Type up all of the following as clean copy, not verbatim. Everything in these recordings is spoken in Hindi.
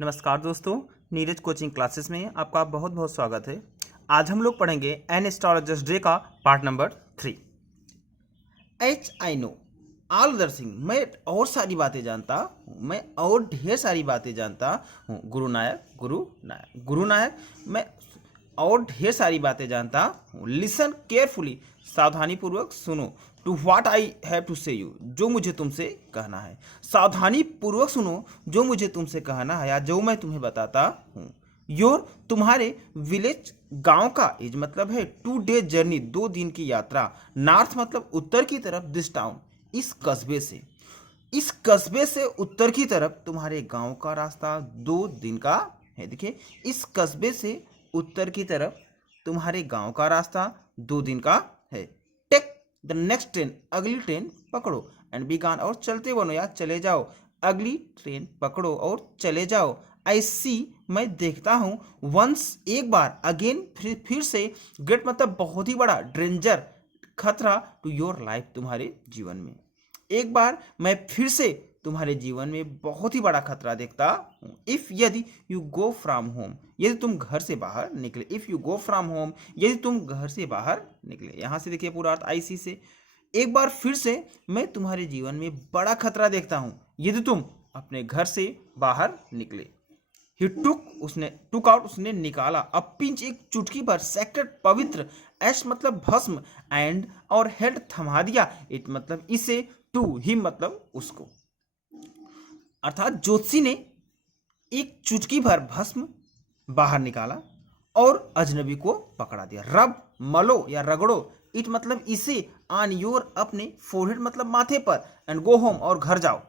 नमस्कार दोस्तों, नीरज कोचिंग क्लासेस में आपका बहुत बहुत स्वागत है। आज हम लोग पढ़ेंगे एन एस्ट्रोलॉजर्स डे का part number 3। H I know all other thing, मैं और सारी बातें जानता हूँ, मैं और ढेर सारी बातें जानता हूँ। गुरु नायक गुरु नायक गुरु नायक, मैं और ढेर सारी बातें जानता हूँ। लिसन केयरफुली, सावधानी पूर्वक सुनो। To what I have to say you, जो मुझे तुमसे कहना है। सावधानी पूर्वक सुनो जो मुझे तुमसे कहना है या जो मैं तुम्हें बताता हूँ। योर, तुम्हारे विलेज, गांव का, इज मतलब है 2 डे जर्नी, 2 दिन की यात्रा। नॉर्थ मतलब उत्तर की तरफ, दिस टाउन, इस कस्बे से। इस कस्बे से उत्तर की तरफ तुम्हारे गांव का रास्ता 2 दिन का है। देखिए, इस कस्बे से उत्तर की तरफ तुम्हारे गांव का रास्ता 2 दिन का है। टेक द नेक्स्ट ट्रेन, अगली ट्रेन पकड़ो। एंड बी गॉन, और चलते बनो या चले जाओ। अगली ट्रेन पकड़ो और चले जाओ। आई सी, मैं देखता हूँ। वंस, एक बार। अगेन, फिर से। ग्रेट मतलब बहुत ही बड़ा। डेंजर, खतरा। टू योर लाइफ, तुम्हारे जीवन में। एक बार मैं फिर से तुम्हारे जीवन में बहुत ही बड़ा खतरा देखता हूँ। इफ, यदि, यू गो फ्रॉम होम, यदि तुम घर से बाहर निकले। If you go from home, यदि तुम घर से बाहर निकले। यहां से देखिए पूरा अर्थ आईसी से। एक बार फिर से मैं तुम्हारे जीवन में बड़ा खतरा देखता हूं यदि तुम अपने घर से बाहर निकले। ही टुक, उसने, टुक आउट, उसने निकाला। अ पिंच, एक चुटकी भर। सेक्रेड, पवित्र। एश मतलब भस्म। एंड, और हेड, थमा दिया। इट मतलब इसे। टू, ही मतलब उसको। अर्थात ज्योतिषी ने एक चुटकी भर भस्म बाहर निकाला और अजनबी को पकड़ा दिया। रब, मलो या रगड़ो। इट मतलब इसे। ऑन योर, अपने। फोरहेड मतलब माथे पर। एंड गो होम, और घर जाओ।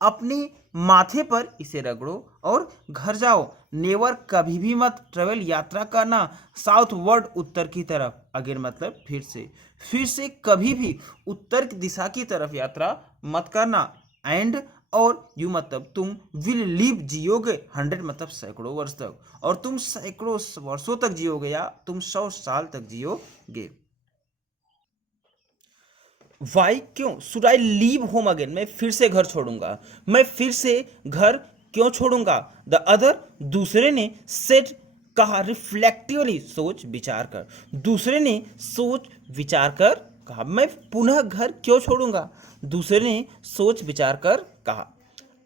अपने माथे पर इसे रगड़ो और घर जाओ। नेवर, कभी भी मत। ट्रेवल, यात्रा करना। साउथ वर्ड, उत्तर की तरफ। अगेन मतलब फिर से। फिर से कभी भी उत्तर की दिशा की तरफ यात्रा मत करना। एंड, और, यू मतलब तुम। Will live, जियोगे। 100 मतलब सैकड़ों वर्ष तक, और तुम सैकड़ों वर्षों तक जियोगे या तुम 100 साल तक जियोगे। वाई, क्यों। Should I leave home again, मैं फिर से घर छोड़ूंगा। मैं फिर से घर क्यों छोड़ूंगा। द अदर, दूसरे ने। सेड, कहा। रिफ्लेक्टिवली, सोच विचार कर। दूसरे ने सोच विचार कर कहा। मैं पुनः घर क्यों छोड़ूंगा। दूसरे ने सोच विचार कर कहा।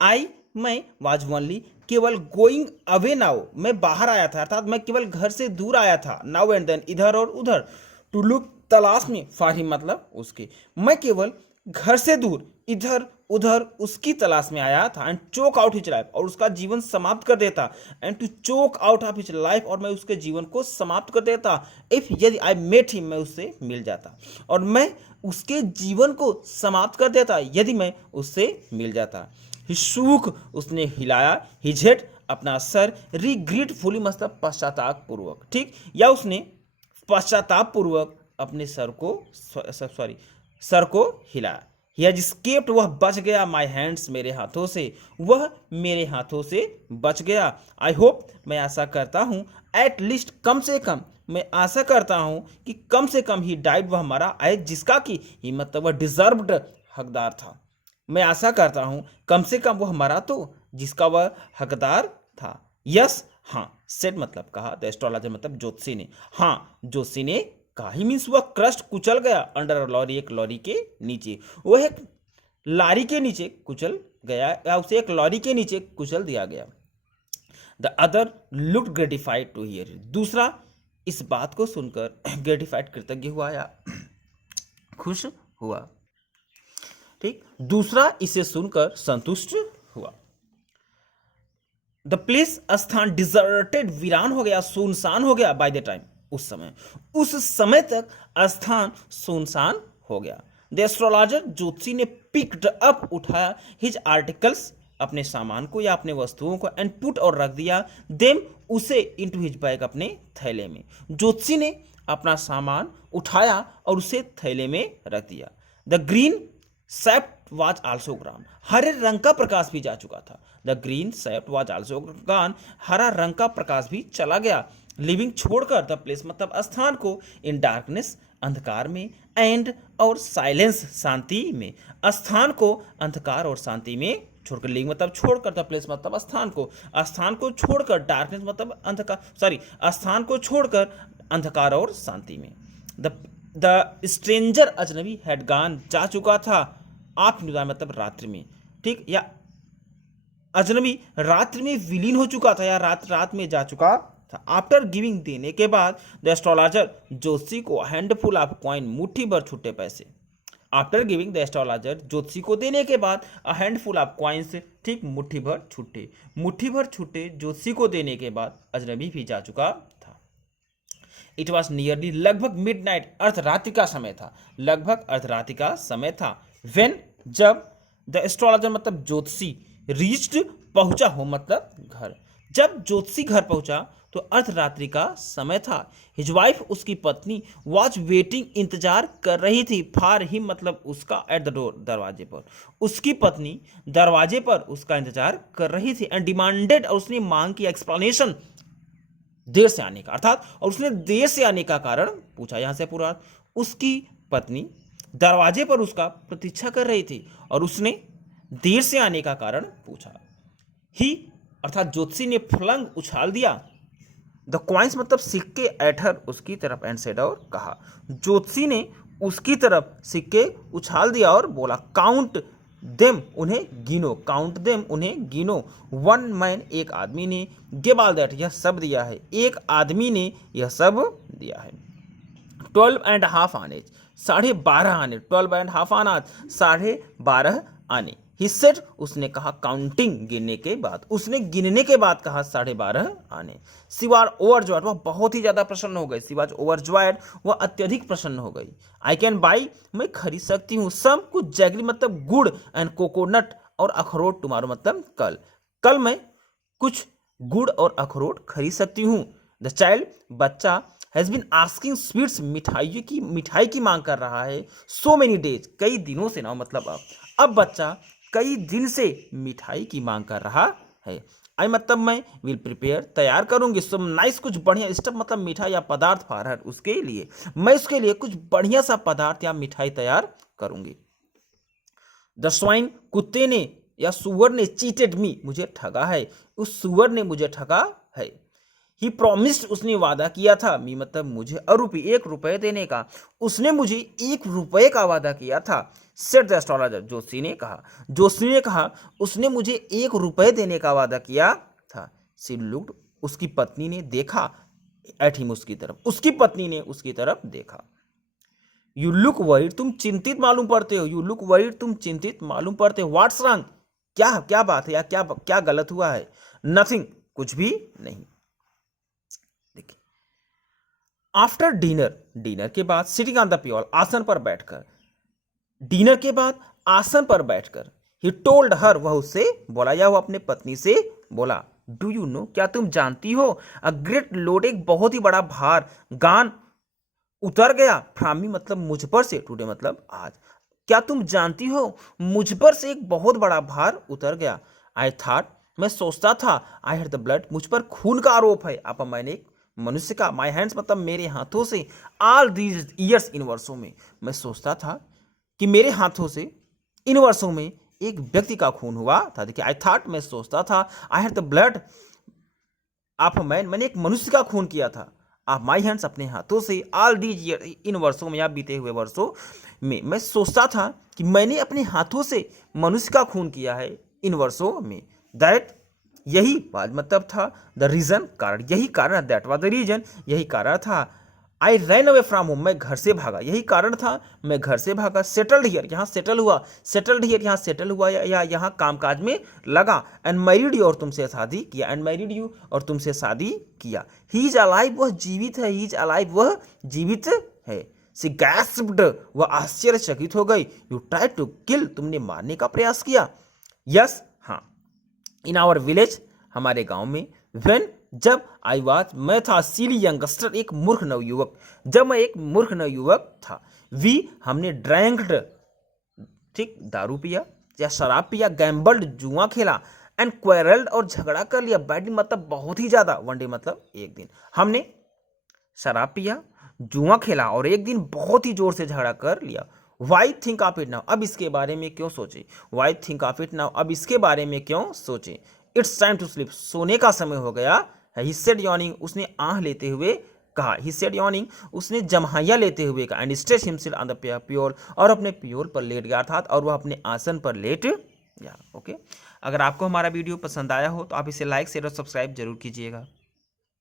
आई, मैं। वाज ओनली, केवल। गोइंग अवे नाउ, मैं बाहर आया था, अर्थात मैं केवल घर से दूर आया था। नाउ एंड देन, इधर और उधर। टू लुक, तलाश में। फॉर हिम मतलब उसके। मैं केवल घर से दूर, इधर उधर उसकी तलाश में आया था। And choke out his life, और उसका जीवन समाप्त कर देता। And to choke out of his life, और मैं उसके जीवन को समाप्त कर देता। इफ, यदि, आई मेट हिम, मैं उससे मिल जाता। और मैं उसके जीवन को समाप्त कर देता यदि मैं उससे मिल जाता। हिशूक, उसने हिलाया। हिज हेड, अपना सर। रिग्रेटफुली मतलब पश्चाताप पूर्वक, ठीक, या उसने पश्चाताप पूर्वक अपने सर को हिलाया। ही हैज स्केप्ड, वह बच गया। माई हैंड्स, मेरे हाथों से। वह मेरे हाथों से बच गया। आई होप, मैं आशा करता हूँ। एट लीस्ट, कम से कम। मैं आशा करता हूँ कि कम से कम ही डाइड, वह मरा। आई, जिसका कि, ही मतलब वह डिजर्व्ड, हकदार था। मैं आशा करता हूं कम से कम वह मरा तो जिसका वह हकदार था। यस, हाँ। सेड मतलब कहा। द एस्ट्रोलॉजर मतलब ज्योतिषी ने। हाँ, ज्योतिषी ने कहा। ही मीन्स वह क्रस्ट, कुचल गया। अंडर लॉरी, एक लॉरी के नीचे। वह एक लारी के नीचे कुचल गया, या उसे एक लॉरी के नीचे कुचल दिया गया। The other looked gratified to hear, दूसरा इस बात को सुनकर ग्रेटिफाइड, कृतज्ञ हुआ या खुश हुआ, ठीक। दूसरा इसे सुनकर संतुष्ट हुआ। द प्लेस, स्थान। डिजर्टेड, वीरान हो गया, सुनसान हो गया। बाय द टाइम, उस समय तक स्थान सुनसान हो गया। द एस्ट्रोलॉजर, ज्योतिषी ने। पिक्ड अप, उठाया। हिज आर्टिकल्स, अपने सामान को या अपने वस्तुओं को। एंड पुट, और रख दिया। देम, उसे। इनटू हिज बैग, अपने थैले में। ज्योतिषी ने अपना सामान उठाया और उसे थैले में रख दिया। The green sept was also gone, हरे रंग का प्रकाश भी जा चुका था। The green sept was also gone, हरा रंग का प्रकाश भी चला गया। लिविंग, छोड़कर। द प्लेस मतलब स्थान को। इन डार्कनेस, अंधकार में, एंड और साइलेंस शांति में, स्थान को अंधकार और शांति में छोड़कर, लिंग मतलब छोड़कर, द प्लेस मतलब स्थान को छोड़कर, डार्कनेस मतलब अंधकार, सॉरी, स्थान को छोड़कर अंधकार और शांति में। द स्ट्रेंजर अजनबी हैड गॉन जा चुका था, आप मतलब रात्रि में, ठीक, या अजनबी रात्रि में विलीन हो चुका था, या रात में जा चुका था। आफ्टर गिविंग देने के बाद द एस्ट्रोलॉजर ज्योतिषी को हैंडफुल ऑफ कॉइन मुट्ठी भर छुट्टे पैसे। आफ्टर गिविंग द एस्ट्रोलॉजर ज्योतिषी को देने के बाद अ हैंडफुल ऑफ कॉइन्स, ठीक, मुट्ठी भर छुट्टे ज्योतिषी को देने के बाद अजनबी भी जा चुका था। इट वॉज नियरली, लगभग मिडनाइट, अर्धरात्रि का समय था, लगभग अर्धरात्रि का समय था। व्हेन, जब द एस्ट्रोलॉजर मतलब ज्योतिषी रीच्ड, पहुंचा हो मतलब घर, जब ज्योतिषी घर पहुंचा तो अर्धरात्रि का समय था। हिज वाइफ, उसकी पत्नी, वॉज वेटिंग, इंतजार कर रही थी, फॉर हिम मतलब उसका, एट द डोर, दरवाजे पर, उसकी पत्नी दरवाजे पर उसका इंतजार कर रही थी। एंड डिमांडेड, और उसने मांग की, एक्सप्लेनेशन, देर से आने का, अर्थात, और उसने देर से आने का कारण पूछा। यहां से पूरा, उसकी पत्नी दरवाजे पर उसका प्रतीक्षा कर रही थी और उसने देर से आने का कारण पूछा। ही, अर्थात ज्योतिषी ने, फ्लंग, उछाल दिया, द क्वाइंस मतलब सिक्के, एट हर, उसकी तरफ, एंड सेड, और कहा, ज्योतिषी ने उसकी तरफ सिक्के उछाल दिया और बोला, काउंट देम, उन्हें गिनो, काउंट देम, उन्हें गिनो। वन मैन, एक आदमी ने, गिव ऑल दैट, यह सब दिया है, एक आदमी ने यह सब दिया है। 12.5 आने, 12.5 आने, 12.5 आना, 12.5 आने। ही सेड, उसने कहा, काउंटिंग, गिनने के बाद, उसने गिनने के बाद कहा 12.5 आने। शी वाज ओवरजॉयड, वह बहुत ही ज्यादा प्रसन्न हो गई। शी वाज ओवरजॉयड, वह अत्यधिक प्रसन्न हो गई। आई कैन बाई, मैं खरीद सकती हूँ, सम, कुछ, जैगरी मतलब गुड़, एंड कोकोनट, और अखरोट, टुमारो मतलब कल, कल मैं कुछ गुड़ और अखरोट खरीद सकती हूँ। द चाइल्ड, बच्चा, हैज बीन आस्किंग स्वीट्स, मिठाई की मांग कर रहा है, सो मेनी डेज, कई दिनों से ना, मतलब अब बच्चा कई दिन से मिठाई की मांग कर रहा है। आई मतलब मैं, विल प्रिपेयर, तैयार करूंगी, सम नाइस, कुछ बढ़िया स्टफ मतलब मिठाई या पदार्थ, फॉर हर, उसके लिए, मैं उसके लिए कुछ बढ़िया सा पदार्थ या मिठाई तैयार करूंगी। द स्वाइन, कुत्ते ने या सुअर ने, चीटेड मी, मुझे ठगा है, उस सुअर ने मुझे ठगा है। ही प्रोमिस्ड, उसने वादा किया था, मी मतलब मुझे, अरुपी, 1 रुपये देने का, उसने मुझे 1 रुपये का वादा किया था। सेड द एस्ट्रोलॉजर, ज्योतिषी ने कहा, उसने मुझे 1 रुपये देने का वादा किया था। शी लुक्ड, उसकी पत्नी ने देखा, एट हिम, उसकी तरफ, उसकी पत्नी ने उसकी तरफ देखा। यू लुक वरीड, तुम चिंतित मालूम पड़ते हो, यू लुक वरीड, तुम चिंतित मालूम पड़ते हो। व्हाट्स रॉन्ग, क्या बात है, या क्या गलत हुआ है। नथिंग, कुछ भी नहीं। आफ्टर डिनर के बाद, सिटिंग ऑन द पियोल, आसन पर बैठकर, डिनर के बाद आसन पर बैठकर, ही टोल्ड हर, वह उससे बोला, या वह अपने पत्नी से बोला, डू यू नो, क्या तुम जानती हो, अ ग्रेट लोड, एक बहुत ही बड़ा भार, गान, उतर गया, फ्रॉम मी मतलब मुझ पर से, टुडे मतलब आज, क्या तुम जानती हो, मुझ पर से एक बहुत बड़ा भार उतर गया। आई थॉट, मैं सोचता था, आई हैड द ब्लड, मुझ पर खून का आरोप है, आप, मैंने एक मनुष्य का, माई हैंड्स मतलब मेरे हाथों से, ऑल दीज ईयर्स, इन वर्षों में, मैं सोचता था कि मेरे हाथों से इन वर्षों में एक व्यक्ति का खून हुआ था। देखिए, आई थॉट, मैं सोचता था, I had the blood of a man, मैंने एक मनुष्य का खून किया था, ऑफ माई हैंड्स, अपने हाथों से, ऑल दीज ईयर, इन वर्षों में या बीते हुए वर्षों में, मैं सोचता था कि मैंने अपने हाथों से मनुष्य का खून किया है इन वर्षों में। दैट, यही बात मतलब था, द रीजन, कारण, यही कारण, दैट वाज द रीजन, यही कारण था। आई रैन अवे फ्रॉम होम, मैं घर से भागा, यही कारण था, मैं घर से भागा। सेटल्ड हियर, यहाँ सेटल हुआ, सेटल्ड हियर, यहाँ सेटल हुआ, या यहाँ कामकाज में लगा। एंड मैरिड यू, और तुमसे शादी किया, एंड मैरिड यू, और तुमसे शादी किया। ही इज अलाइव, वह जीवित है, ही इज अलाइव, वह जीवित है। सी गैस्प्ड, वह आश्चर्यचकित हो गई। यू ट्राई टू किल, तुमने मारने का प्रयास किया। यस, हाँ। इन आवर विलेज, हमारे गांव में, व्हेन, जब, आई वाज, मैं था, सिली यंगस्टर, एक मूर्ख नवयुवक, जब मैं एक मूर्ख नवयुवक था। वी, हमने ड्रैंक्ड, ठीक, दारू पिया या शराब पिया, गैम्बल्ड, जुआ खेला, एंड क्वेरल्ड, और झगड़ा कर लिया, बैडली मतलब बहुत ही ज्यादा, वन डे मतलब एक दिन, हमने शराब पिया, जुआ खेला और एक दिन बहुत ही जोर से झगड़ा कर लिया। Why think of it now, अब इसके बारे में क्यों सोचे। Why think of it now, अब इसके बारे में क्यों सोचे। इट्स टाइम टू स्लीप, सोने का समय हो गया है। ही सेड यॉर्निंग, उसने आह लेते हुए कहा। ही सेड यॉर्निंग, उसने जम्हाइया लेते हुए कहा। And stretch himself on the pure, और अपने प्योर पर लेट गया, अर्थात और वह अपने आसन पर लेट गया। ओके, अगर आपको हमारा वीडियो पसंद आया हो तो आप इसे लाइक शेयर और सब्सक्राइब जरूर कीजिएगा।